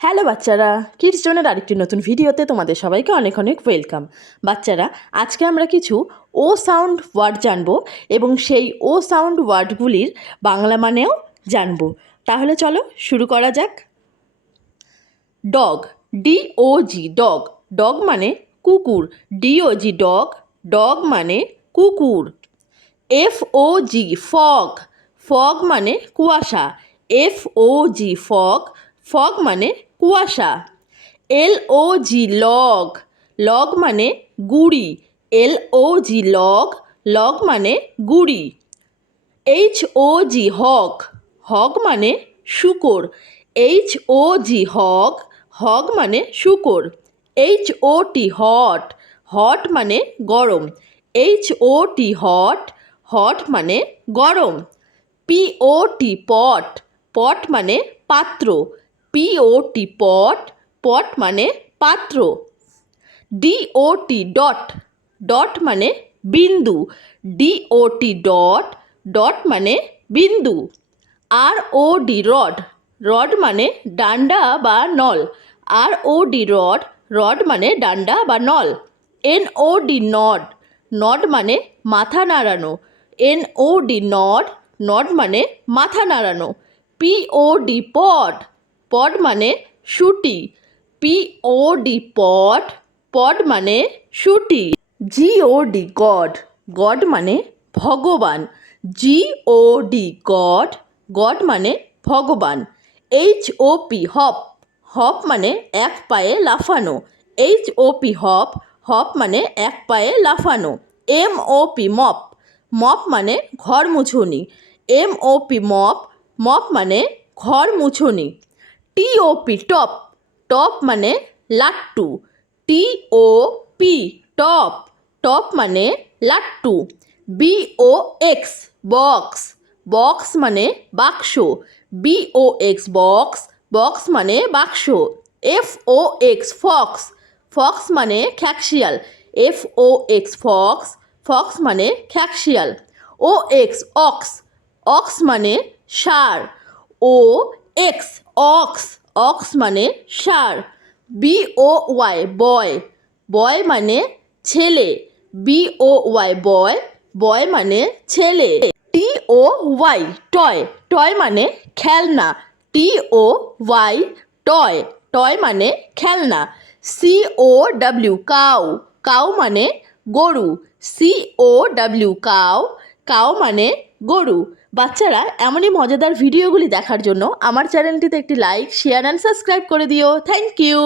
Hello বাচ্চারা, kids জোনের আরেকটি নতুন ভিডিওতে তোমাদের সবাইকে অনেক অনেক ওয়েলকাম। বাচ্চারা, আজকে আমরা কিছু ও সাউন্ড ওয়ার্ড জানবো এবং সেই ও সাউন্ড ওয়ার্ডগুলির বাংলা মানেও জানবো। তাহলে চলো শুরু করা যাক। Dog, DOG, dog. ডগ মানে কুকুর। DOG, dog. ডগ মানে কুকুর। FOG, fog. ফগ মানে কুয়াশা। FOG, fog. ফগ মানে কুয়াশা। LOG, log. লগ মানে গুড়ি। LOG, log. লগ মানে গুড়ি। HOG, hog. হগ মানে শূকর। HOG, hog. হগ মানে শূকর। HOT, hot. হট মানে গরম। HOT, hot. হট মানে গরম। POT, পট। পট মানে পাত্র। POT, পট। পট মানে পাত্র। DOT, dot. ডট মানে বিন্দু। DOT, dot. ডট মানে বিন্দু। ROD, rod. রড মানে ডান্ডা বা নল। ROD, rod. রড মানে ডান্ডা বা নল। NOD, nod. নড মানে মাথা নাড়ানো। NOD, nod. নড মানে মাথা নাড়ানো। POD, পড। পড মানে শুঁটি। POD, পড। পড মানে শুঁটি। GOD, god. গড মানে ভগবান। GOD, god. গড মানে ভগবান। HOP, hop. হপ মানে এক পায়ে লাফানো। HOP, hop. হপ মানে এক পায়ে লাফানো। MOP, mop. মপ মানে ঘর মুছুনি। MOP, mop. মপ মানে ঘর মুছুনি। TOP, top. টপ মানে লাট্টু। TOP, top. টপ মানে লাট্টু। BOX, box. বক্স মানে বাক্স। BOX, box. বক্স মানে বাক্স। FOX, Fox. ফক্স মানে খ্যাকশিয়াল। FOX, Fox. ফক্স মানে খ্যাকশিয়াল। OX, ox. অক্স মানে ষাঁড়। OX, ox. অক্স মানে ষাঁড়। BOY, বয়। বয় মানে ছেলে। BOY, বয়। বয় মানে ছেলে। TOY, toy. টয় মানে খেলনা। TOY, toy. টয় মানে খেলনা। COW, cow. কাউ মানে গরু। COW, cow. কাউ মানে গরু। বাচ্চারা, এমনই মজাদার ভিডিওগুলি দেখার জন্য আমার চ্যানেলটিতে একটি লাইক, শেয়ার অ্যান্ড সাবস্ক্রাইব করে দিও। Thank you.